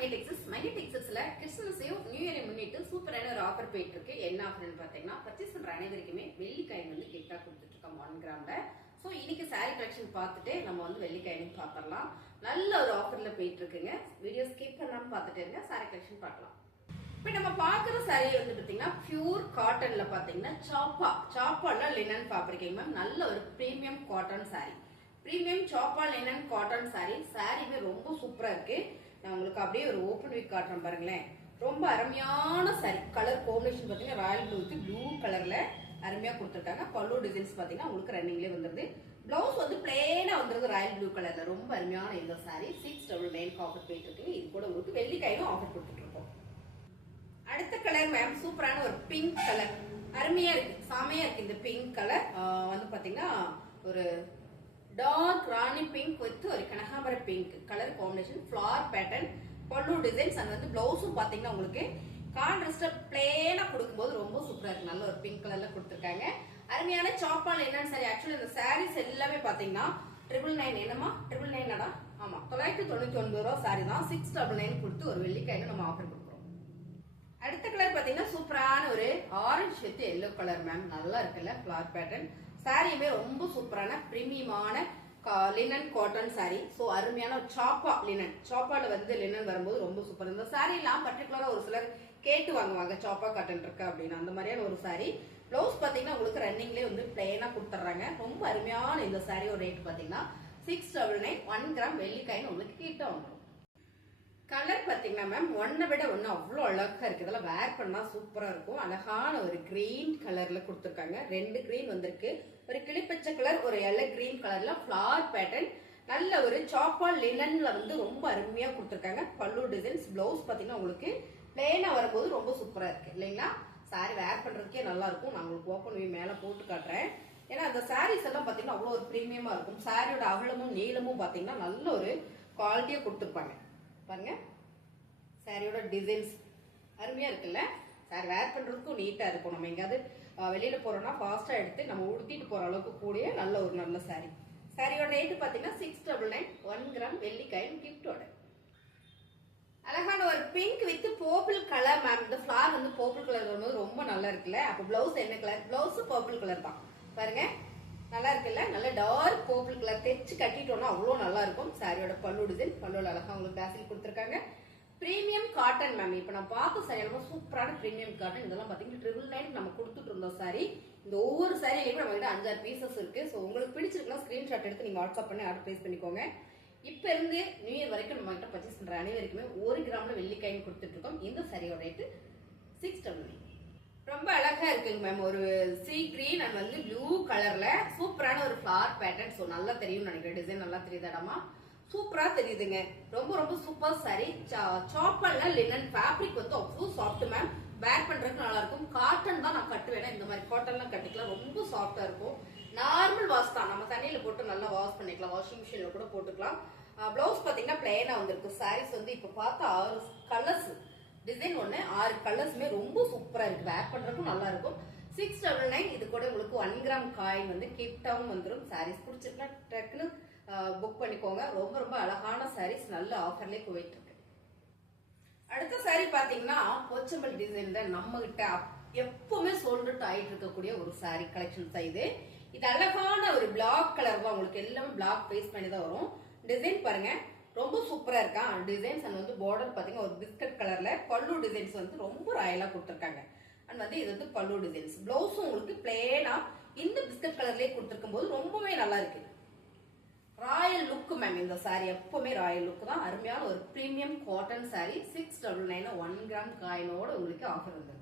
மங்கி Texas மங்கி டெக்ஸஸ்ல கிறிஸ்துமஸையும் new இயரை முன்னிட்டு சூப்பரான ஒரு ஆஃபர் போயிட்டு இருக்கு என்ன ஆஃபர்னு பாத்தீங்கன்னா பர்ச்சேஸ் பண்ற அனைவருக்குமே வெள்ளிக்காயின் வந்து கிஃப்டா கொடுத்துட்டு இருக்கோம் ஒன் கிராம்ல ஸோ இன்னைக்கு சாரி கலெக்ஷன் பார்த்துட்டு நம்ம வந்து வெள்ளிக்காயின்னு பார்த்துடலாம் நல்ல ஒரு ஆஃபர்ல போயிட்டு இருக்குங்க வீடியோ ஸ்கிப் பண்ணாம பார்த்துட்டு இருங்க. சாரி கலெக்ஷன் பார்க்கலாம். இப்போ நம்ம பார்க்குற saree வந்து பார்த்தீங்கன்னா பியூர் காட்டன்ல பார்த்தீங்கன்னா சாப்பா சாப்பால லினன் ஃபேப்ரிக்கிங் மேம் நல்ல ஒரு ப்ரீமியம் காட்டன் saree. ப்ரீமியம் சாப்பா லினன் காட்டன் saree. சாரியுமே ரொம்ப சூப்பரா இருக்கு. நான் உங்களுக்கு அப்படியே ஒரு ஓப்பன் வீக் காட்டுறேன் பாருங்களேன். ரொம்ப அருமையான சரி கலர் காம்பினேஷன் பார்த்தீங்கன்னா ராயல் ப்ளூ ப்ளூ கலரில் அருமையாக கொடுத்துருக்காங்க. பல்லு டிசைன்ஸ் பார்த்தீங்கன்னா உங்களுக்கு ரன்னிங்லேயே வந்துருது. ப்ளவுஸ் வந்து பிளேனாக வந்துருது ராயல் ப்ளூ கலரில் ரொம்ப அருமையான இந்த sari six double nine offer போயிட்டு இருக்கு. இது கூட உங்களுக்கு வெள்ளிக்காயும் ஆஃபர் கொடுத்துட்ருக்கோம் அடுத்த கலர் மேம் சூப்பரான ஒரு பிங்க் கலர் அருமையாக இருக்குது செமையாக இருக்குது இந்த பிங்க் கலர் வந்து பார்த்தீங்கன்னா ஒரு டார்க் ராணி பிங்க் வித் ஒரு கனகாம்பர pink colour combination flower pattern பல்லு டிசைன்ஸ் அண்ட் வந்து பிளவுஸும் பார்த்தீங்கன்னா உங்களுக்கு கான்ட்ராஸ்டா பிளேனா கொடுக்கும்போது ரொம்ப சூப்பரா இருக்கு. நல்ல ஒரு பிங்க் கலர்ல கொடுத்துருக்காங்க. அருமையான சாப்பால் என்னன்னு சரி ஆக்சுவலி இந்த சாரீஸ் எல்லாமே பாத்தீங்கன்னா ட்ரிபிள் நைன் என்னமா ட்ரிபிள் நைன் ஆமா தொள்ளாயிரத்தி தொண்ணூத்தி ஒன்பது ரூபா சாரி தான். சிக்ஸ் டபுள் நைன் கொடுத்து ஒரு வெள்ளிக்காயின்னு நம்ம ஆஃபர் பண்ணுவோம் அடுத்த கலர் பார்த்தீங்கன்னா சூப்பரான ஒரு orange with yellow colour ma'am நல்லா இருக்குல்ல ஃபிளார் பேட்டர்ன் சாரியுமே ரொம்ப சூப்பரான பிரீமியமான லினன் காட்டன் சாரி ஸோ அருமையான சாப்பா லினன் சாப்பாவில் வந்து லினன் வரும்போது ரொம்ப சூப்பர் இந்த சாரீலாம் பர்டிகுலராக ஒரு சிலர் கேட்டு வாங்குவாங்க சாப்பா காட்டன் இருக்கு அப்படின்னு. அந்த மாதிரியான ஒரு சாரி ப்ளவுஸ் பார்த்தீங்கன்னா உங்களுக்கு ரன்னிங்லேயே வந்து பிளெயினாக கொடுத்துட்றாங்க. ரொம்ப அருமையான இந்த சாரியோட ஒரு ரேட் பார்த்தீங்கன்னா six double nine one gram வெள்ளிக்காயின்னு உங்களுக்கு கிட்ட வந்துடும் கலர் பார்த்தீங்கன்னா மேம் ஒன்னை விட ஒன்று அவ்வளோ அழகா இருக்குது இதெல்லாம் வேர் பண்ணா சூப்பரா இருக்கும். அழகான ஒரு கிரீன் கலர்ல கொடுத்துருக்காங்க. ரெண்டு கிரீன் வந்திருக்கு. ஒரு கிளிப்பச்சை கலர் ஒரு எல்லோ கிரீன் கலர்ல ஃபிளார் பேட்டர்ன் நல்ல ஒரு சாப்பால் லினன்ல வந்து ரொம்ப அருமையா கொடுத்துருக்காங்க. பல்லு டிசைன்ஸ் பிளவுஸ் பார்த்தீங்கன்னா உங்களுக்கு பிளேனா வரும்போது ரொம்ப சூப்பரா இருக்கு. இல்லைங்களா? சாரி வேர் பண்றதுக்கே நல்லா இருக்கும். நான் உங்களுக்கு ஓப்பன் வியூ மேலே போட்டு காட்டுறேன். ஏன்னா அந்த சாரீஸ் எல்லாம் பார்த்தீங்கன்னா அவ்வளோ ஒரு ப்ரீமியமா இருக்கும். சாரியோட அகலமும் நீளமும் பார்த்தீங்கன்னா நல்ல ஒரு குவாலிட்டியாக கொடுத்துருப்பாங்க. பாருங்க. சாரியோட டிசைன்ஸ் அருமையா இருக்குல்ல? சாரி வேர் பண்றதுக்கும் நீட்டா இருக்கும். நம்ம எங்கேயாவது வெளியில் வெளியில போறோம்னா ஃபாஸ்டா எடுத்து நம்ம உடுத்திட்டு போற அளவுக்கு கூடிய நல்ல ஒரு நல்ல சாரி சாரியோட ரேட்டு பாத்தீங்கன்னா six double nine one gram வெள்ளிக்காயின் கிஃப்டோட அழகான ஒரு pink with purple colour ma'am இந்த ஃபிளார் வந்து பர்பிள் கலர் வரும்போது ரொம்ப நல்லா இருக்குல்ல? அப்போ பிளவுஸ் என்ன கலர் பிளவுஸ் பர்பிள் கலர் தான். பாருங்க. நல்லா இருக்குல்ல? நல்ல டார்க் பர்பிள் கலர் தைச்சு கட்டிட்டோம்னா அவ்வளோ நல்லா இருக்கும். சாரியோட பல்லு டிசைன் பல்லுல அழகா உங்களுக்கு பேசில் கொடுத்துருக்காங்க. பிரீமியம் காட்டன் மேம் இப்போ நான் பார்த்த சாரி ரொம்ப சூப்பரான பிரீமியம் காட்டன் இதெல்லாம் பார்த்தீங்கன்னா ட்ரிபிள் நைன் நம்ம கொடுத்துட்டு இருந்தோம் சாரி இந்த ஒவ்வொரு சாரிலையும் நம்ம கிட்ட அஞ்சாறு பீசஸ் இருக்கு. ஸோ உங்களுக்கு பிடிச்சிருக்குன்னா ஸ்க்ரீன்ஷாட் எடுத்து நீங்கள் வாட்ஸ்அப் பண்ணி ஆர்டர் பிளேஸ் பண்ணிக்கோங்க. இப்போ இருந்து நியூ இயர் வரைக்கும் நம்ம கிட்ட பர்ச்சேஸ் பண்ணுற அனைவருக்குமே ஒரு கிராமில் வெள்ளிக்காயின் கொடுத்துட்டு இருக்கோம். இந்த சாரியோட ரேட்டு சிக்ஸ் டபுள் ரொம்ப அழகா இருக்குங்க மேம் ஒரு சீ கிரீன் அண்ட் வந்து ப்ளூ கலர்ல சூப்பரான ஒரு ஃபிளார் பேட்டர்ன் ஸோ நல்லா தெரியும்னு நினைக்கிறேன். டிசைன் நல்லா தெரியுதாடாமா சூப்பரா தெரியுதுங்க. ரொம்ப ரொம்ப சூப்பர் சாரி சாப்பல்ல லினன் ஃபேப்ரிக் வந்து அவ்வளோ சாஃப்ட் மேம் வேர் பண்றதுக்கு நல்லா இருக்கும் காட்டன் தான் நான் கட்டுவேன் இந்த மாதிரி காட்டன்லாம் கட்டிக்கலாம். ரொம்ப சாஃப்டா இருக்கும். நார்மல் வாஷ் தான். நம்ம தண்ணியில போட்டு நல்லா வாஷ் பண்ணிக்கலாம். வாஷிங் மிஷின்ல கூட போட்டுக்கலாம். பிளவுஸ் பாத்தீங்கன்னா பிளெயினா வந்திருக்கு சாரீஸ் வந்து இப்ப பார்த்தா ஆறு கலர்ஸ் டிசைன் ஒன்று ஆறு கலர்ஸுமே ரொம்ப சூப்பராக இருக்குது வேர் பண்ணுறதுக்கும் நல்லா இருக்கும். சிக்ஸ் டபுள் நைன் இது கூட உங்களுக்கு ஒன் கிராம் காயின் வந்து கிஃப்டாகவும் வந்துடும் சாரீஸ் பிடிச்சிருக்குன்னா டக்குன்னு புக் பண்ணிக்கோங்க. ரொம்ப ரொம்ப அழகான சாரீஸ் நல்ல ஆஃபர்லேயே போயிட்டு இருக்கு அடுத்த சாரி பார்த்தீங்கன்னா போச்சம்பல் டிசைன் தான் நம்ம கிட்ட எப்பவுமே சோல்ட் ஆயிட்டு இருக்கக்கூடிய ஒரு சாரி கலெக்ஷன் தான் இது இது அழகான ஒரு பிளாக் கலர் தான். உங்களுக்கு எல்லாமே பிளாக் பேஸ் பண்ணி தான் வரும். டிசைன் பாருங்க. ரொம்ப சூப்பரா இருக்கா? டிசைன்ஸ் அண்ட் வந்து பார்டர் பாத்தீங்கன்னா ஒரு பிஸ்கட் கலர்ல பல்லு டிசைன்ஸ் வந்து ரொம்ப ராயலா கொடுத்துருக்காங்க. அண்ட் வந்து இது வந்து பல்லு டிசைன்ஸ் பிளவுஸும் உங்களுக்கு பிளேனா இந்த பிஸ்கட் கலர்லயே கொடுத்துருக்கும் போது ரொம்பவே நல்லா இருக்கு. ராயல் லுக் மேம் இந்த சாரி எப்பவுமே ராயல் லுக் தான். அருமையான ஒரு premium cotton sari six double nine one gram காயினோட உங்களுக்கு ஆஃபர் வந்தது.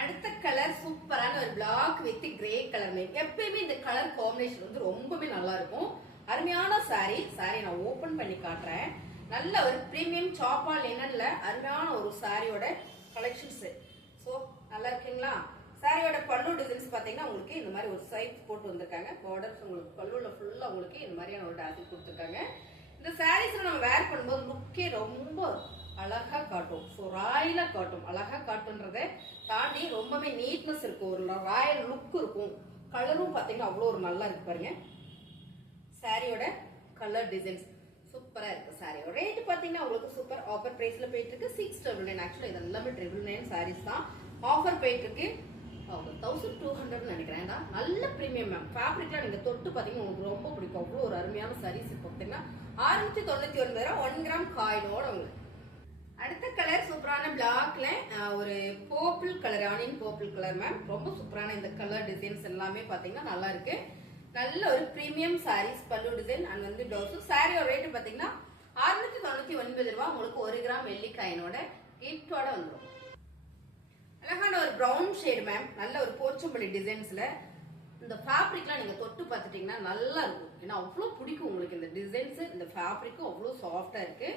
அடுத்த கலர் சூப்பரான ஒரு black with grey colour name எப்பயுமே இந்த கலர் காம்பினேஷன் வந்து ரொம்பவே நல்லா இருக்கும். அருமையான சாரி சாரி நான் ஓபன் பண்ணி காட்டுறேன். நல்ல ஒரு பிரீமியம் சாப்பா லினன்ல அருமையான ஒரு சாரியோட கலெக்ஷன்ஸ் ஸோ நல்லா இருக்குங்களா? சாரியோட பல்லு டிசைன்ஸ் பார்த்தீங்கன்னா உங்களுக்கு இந்த மாதிரி ஒரு சைஸ் போட்டு வந்திருக்காங்க. பார்டர்ஸ் உங்களுக்கு பல்லுல ஃபுல்லாக உங்களுக்கு இந்த மாதிரியான ஒரு டாசில் கொடுத்துருக்காங்க. இந்த சாரீஸில் நம்ம வேர் பண்ணும்போது லுக்கே ரொம்ப அழகாக காட்டும். ஸோ ராயலாக காட்டும். அழகாக காட்டுன்றதை தாண்டி ரொம்பவே நீட்னஸ் இருக்கும். ஒரு ராயல் லுக் இருக்கும். கலரும் பார்த்தீங்கன்னா அவ்வளோ ஒரு நல்லா இருக்கு பாருங்க. சாரியோட கலர் டிசைன்ஸ் சூப்பரா இருக்கு சாரி ரேட் பாத்தீங்கன்னா உங்களுக்கு சூப்பர் ஆஃபர் பிரைஸ்ல போயிட்டு இருக்கு சிக்ஸ் டபுள் நைன் ஆக்சுவலா இது எல்லாமே ட்ரிபிள் நைன் சாரீஸ் தான். ஆஃபர் போயிட்டு இருக்கு தௌசண்ட் டூ ஹண்ட்ரட் நினைக்கிறேன். நல்ல ப்ரீமியம் மேம் ஃபேப்ரிக்லாம் நீங்க தொட்டு பாத்தீங்கன்னா உங்களுக்கு ரொம்ப பிடிக்கும். அவ்வளோ ஒரு அருமையான சாரீஸ் பார்த்தீங்கன்னா. ஆறுநூத்தி தொண்ணூத்தி ஒன்பது ரூபா ஒன் கிராம் காயினோட உங்களுக்கு அடுத்த கலர் சூப்பரான பிளாக்ல ஒரு purple colour onion purple colour ma'am ரொம்ப சூப்பரான இந்த கலர் டிசைன்ஸ் எல்லாமே பாத்தீங்கன்னா நல்லா இருக்கு. நல்ல ஒரு ப்ரீமியம் சாரீஸ் பல்லு டிசைன் அண்ட் வந்து பிளவுஸ் சாரியோட ரேட் பாத்தீங்கன்னா அறுநூத்தி தொண்ணூத்தி ஒன்பது ரூபா உங்களுக்கு ஒரு கிராம் வெள்ளிக்காயினோட கிஃப்டோட வந்துடும் அழகான ஒரு ப்ரௌன் ஷேடு மேம் நல்ல ஒரு போச்சம்பள்ளி டிசைன்ஸ்ல இந்த ஃபேப்ரிக்லாம் நீங்க தொட்டு பார்த்துட்டீங்கன்னா நல்லா இருக்கும். ஏன்னா அவ்வளோ பிடிக்கும் உங்களுக்கு இந்த டிசைன்ஸ் இந்த ஃபேப்ரிக்கும் அவ்வளோ சாஃப்டா இருக்கு.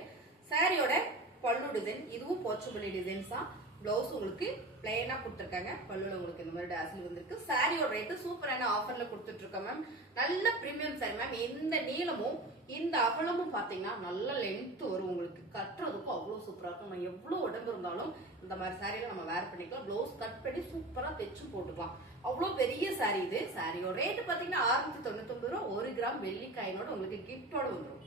சாரியோட பல்லு டிசைன் இதுவும் போச்சம்பள்ளி டிசைன்ஸ் தான். பிளவுஸ் உங்களுக்கு பிளைனா கொடுத்துருக்காங்க. பல்லுல உங்களுக்கு இந்த மாதிரி டாசில் வந்திருக்கு சாரியோட ரேட்டு சூப்பரான ஆஃபர்ல கொடுத்துட்டு இருக்கோம் மேம் நல்ல பிரீமியம் சாரி மேம் இந்த நீளமும் இந்த அகலமும் பாத்தீங்கன்னா நல்ல லென்த் வரும் உங்களுக்கு. கட்டுறதுக்கும் அவ்வளோ சூப்பரா இருக்கும். நம்ம எவ்வளோ உடம்பு இருந்தாலும் இந்த மாதிரி சாரியில நம்ம வேர் பண்ணிக்கலாம். ப்ளவுஸ் கட் பண்ணி சூப்பரா தைச்சு போட்டுக்கலாம். அவ்வளோ பெரிய சாரி இது. சாரியோட ரேட்டு பாத்தீங்கன்னா அறுநூத்தி தொண்ணூத்தொன்பது ரூபா. ஒரு கிராம் வெள்ளிக்காயினோட உங்களுக்கு கிஃப்டோட வந்துடும்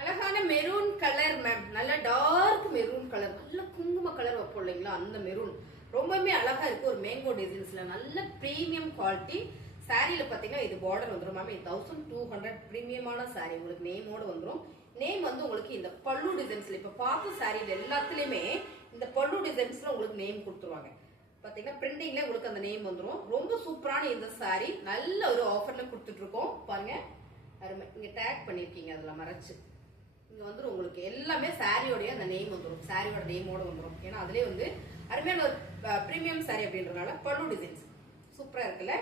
அழகான மெரூன் கலர் மேம் நல்ல டார்க் மெரூன் கலர் நல்ல குங்கும கலர் வைப்போம் இல்லைங்களா? அந்த மெரூன் ரொம்பவுமே அழகா இருக்கு. ஒரு மேங்கோ டிசைன்ஸ்ல நல்ல பிரீமியம் குவாலிட்டி சாரியில பாத்தீங்கன்னா இது பார்டர் வந்துடும் மேம் இது தௌசண்ட் டூ ஹண்ட்ரட் பிரீமியமான சாரி உங்களுக்கு நேமோட வந்துடும் நேம் வந்து உங்களுக்கு இந்த பல்லு டிசைன்ஸ்ல இப்ப பார்த்த சாரியில எல்லாத்துலயுமே இந்த பல்லு டிசைன்ஸ்ல உங்களுக்கு நேம் கொடுத்துருவாங்க. பாத்தீங்கன்னா பிரிண்டிங்ல உங்களுக்கு அந்த நேம் வந்துடும் ரொம்ப சூப்பரான இந்த சாரி நல்ல ஒரு ஆஃபர்ல கொடுத்துட்டு இருக்கோம். பாருங்க. அருமை. இங்க டேக் பண்ணிருக்கீங்க. அதுல மறைச்சு. இங்கே வந்து உங்களுக்கு. எல்லாமே சாரியோடைய அந்த நேம் வந்துடும் சாரியோட நேமோட வந்துடும் ஏன்னா அதுலேயே வந்து அருமையான ஒரு ப்ரீமியம் சாரி அப்படின்றதுனால பல்லு டிசைன்ஸ் சூப்பராக இருக்குல்ல?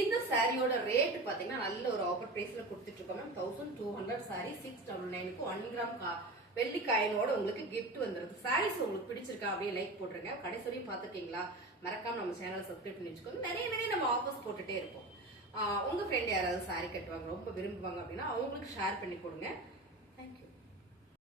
இந்த சாரியோட ரேட் பார்த்தீங்கன்னா நல்ல ஒரு ஆஃபர் ப்ரைஸில் கொடுத்துட்டு இருக்கோம் ma'am thousand two hundred sari six double நைனுக்கு ஒன் கிராம் வெள்ளி காயினோட உங்களுக்கு கிஃப்ட் வந்துருது. சாரீஸ் உங்களுக்கு பிடிச்சிருக்கா அப்படியே லைக் போட்டுருங்க. கடைசி வரையும் பார்த்துருக்கீங்களா மறக்காம நம்ம சேனலை சப்ஸ்கிரைப் பண்ணி வச்சுக்கோங்க. நிறைய நிறைய நம்ம ஆஃபர்ஸ் போட்டுட்டே இருப்போம். உங்கள் ஃப்ரெண்ட் யாராவது சாரி கட்டுவாங்க ரொம்ப விரும்புவாங்க அப்படின்னா அவங்களுக்கு ஷேர் பண்ணி கொடுங்க.